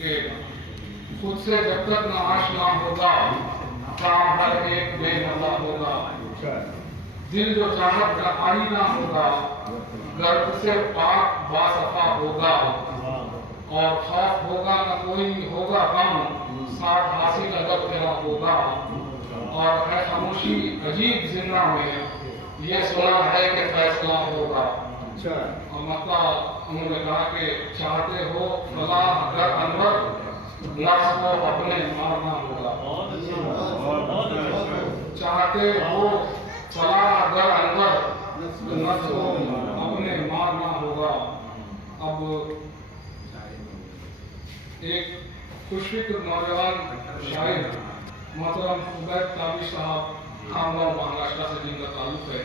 کہ خود سے جب تک نہ آشنا ہوگا کام ہر ایک بے مزہ ہوگا، دل جو چاہت کا آئینہ ہوگا گرد سے پاک باصفا ہوگا، اور خوف ہوگا نہ کوئی ہوگا غم ساتھ حاصل اگر تیرا ہوگا، اور ہے خاموشی عجیب زندہ میں یہ سنا ہے کہ فیصلہ ہوگا۔ اور مطلب انہوں نے کہا کہ چاہتے ہو فلاح اگر انور نفس کو اپنے مارنا ہوگا، چاہتے ہو فلاح اگر انور نفس کو اپنے مارنا ہوگا۔ اب ایک خوش فکر نوجوان شاعر محترم عبید تابی صاحب خاندان مہاراشٹر سے جن کا تعلق ہے،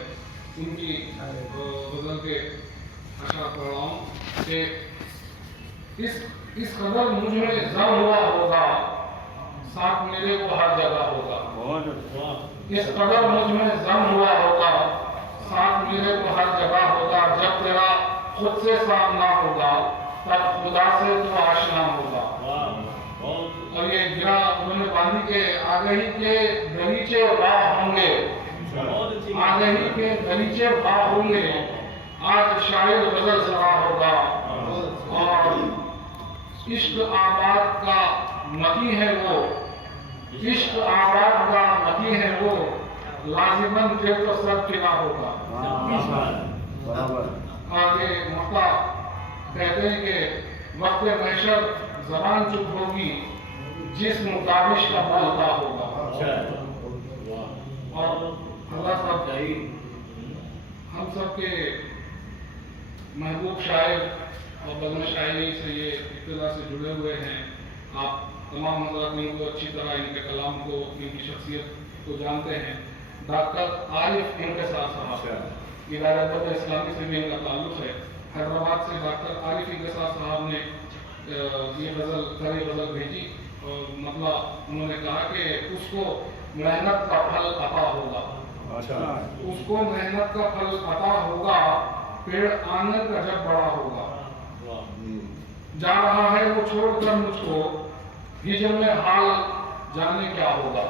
ان کی غزل کے اشعار پڑھ رہا ہوں کہ اس قدر مجھ میں ضم ہوا ہوگا ساتھ میرے کو ہر جگہ ہوگا، اس قدر مجھ میں ضم ہوا ہوگا ساتھ میرے کو ہر جگہ ہوگا، جب تیرا خود سے سامنا ہوگا تب خدا سے تو آشنا ہوگا۔ اور یہ گرا انہوں نے باندھی کے آگہی کے دریچے راہ ہوں گے، آگہی کے دریچے راہ ہوں گے، آج شاعر غزل سرا ہوگا، اور عشق آباد کا مکی ہے وہ، عشق آباد کا مکی ہے وہ، لازماً پھر تو سب فنا ہوگا۔ آگے مقطع کہتے ہیں کہ وقت محشر زبان چپ ہوگی جسم دانش کا بولتا ہوگا۔ اور اللہ صاحب ہم سب کے محبوب شاعر اور بزم شاعری سے یہ ابتدا سے جڑے ہوئے ہیں، آپ تمام حضرات ان کو اچھی طرح ان کے کلام کو، ان کی شخصیت کو جانتے ہیں۔ ڈاکٹر عارف انکسار صاحب ادارہ دولت اسلامی سے بھی ان کا تعلق ہے، حیدرآباد سے ڈاکٹر عارف انکسار صاحب نے یہ غزل بھیجی، اور مطلب انہوں نے کہا کہ اس کو محنت کا پھل عطا ہوگا، اس کو محنت کا پھل عطا ہوگا، پیڑ آنگن کا جب بڑا ہوگا، جا رہا ہے وہ چھوڑ کر مجھ کو ہجر میں حال جانے کیا ہوگا،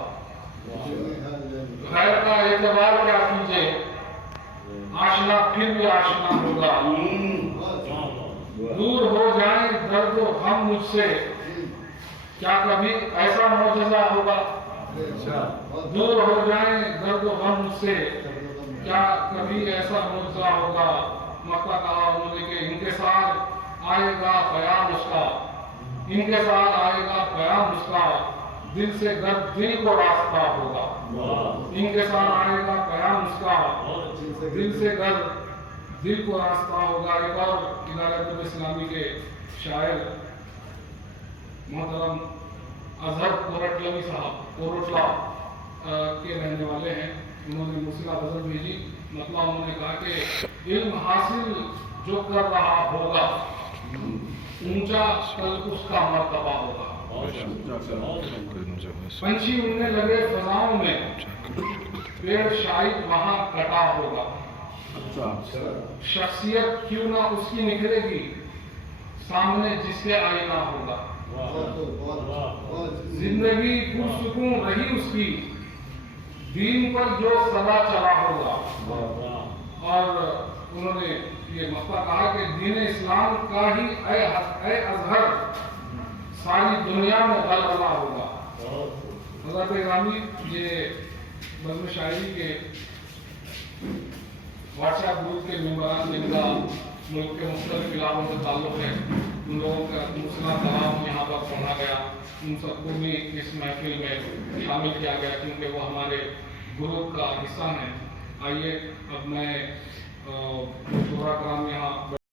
غیر کا اعتبار کیا کیجئے آشنا پھر بھی آشنا ہوگا، دور ہو جائیں درد و غم مجھ سے کیا کبھی ایسا معجزہ ہوگا، دور ہو جائیں درد و غم مجھ سے کیا کبھی ایسا معجزہ ہوگا۔ مقطع کہا انہوں نے کہ انکسار آئے گا قیام اس کا، انکسار آئے گا قیام اس کا، دل سے گرد دل کو راستہ ہوگا، انکسار آئے گا قیام اس کا، دل سے گرد دل کو راستہ ہوگا۔ ایک اور ادارہ دولت اسلامی کے شاعر محترم اظہر کورٹلوی صاحب کوروٹلا کے رہنے والے ہیں، انہوں نے مرسلہ غزل بھیجی، مطلب انہوں نے کہا کہ علم حاصل جو کر رہا ہوگا اونچا کل اس کا مرتبہ ہوگا، پنچھی اڑنے لگے فضاؤں میں پیڑ شاید وہاں کٹا ہوگا، شخصیت کیوں نہ اس کی نکلے گی سامنے جس کے آئینہ ہوگا، زندگی پرسکون رہی اس کی دین پر جو سدا چلا ہوگا۔ اور انہوں نے یہ مقطع کہا کہ دین اسلام کا ہی اے اظہر ساری دنیا میں غلغلہ ہوگا۔ حضرت گرامی یہ بزم شاعری کے واٹس ایپ گروپ کے ممبران جن کا ملک کے مختلف علاقوں سے تعلق ہے، ان لوگوں کا مرسلہ کلام یہاں پر پڑھا گیا، ان سب کو بھی اس محفل میں شامل کیا گیا کیونکہ وہ ہمارے گروپ کا حصہ ہیں۔ آئیے اب میں شعراء کرام یہاں